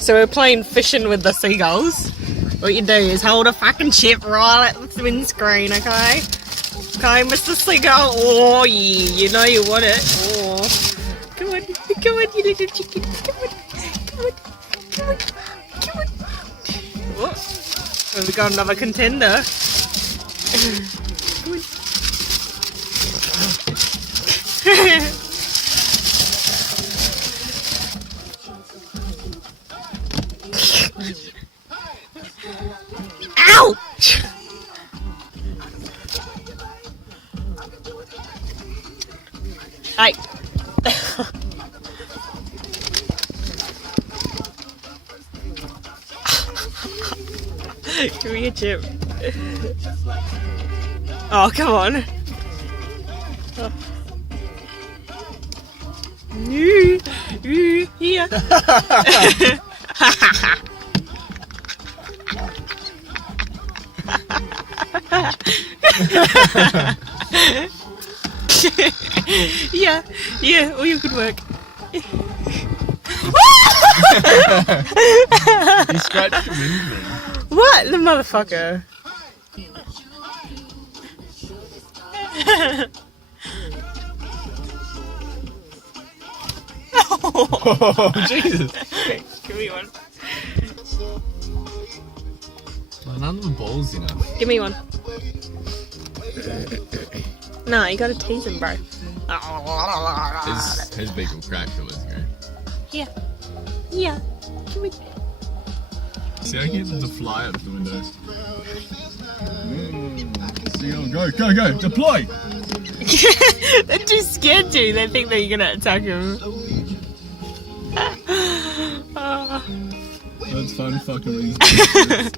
So we're playing fishing with the seagulls. What you do is hold a fucking chip right at the windscreen, okay? Okay, Mr. Seagull. Oh, yeah, you know you want it. Oh. Come on, you little chicken. Come on. What? Have we got another contender? Come on. Ouch! Hey. Give me a chip. Oh, come on. Oh. Yeah. Yeah, all your good work. He scratched your windscreen. What? The motherfucker. Oh, Jesus. Give me one. None of the balls, you know. Give me one. No, you gotta tease him, bro. His beak will crack till it's great. Yeah. Give me. See how he gets them to fly up the windows. Go, deploy! They're too scared to. They think that you're gonna attack him. That's fun fucking with these.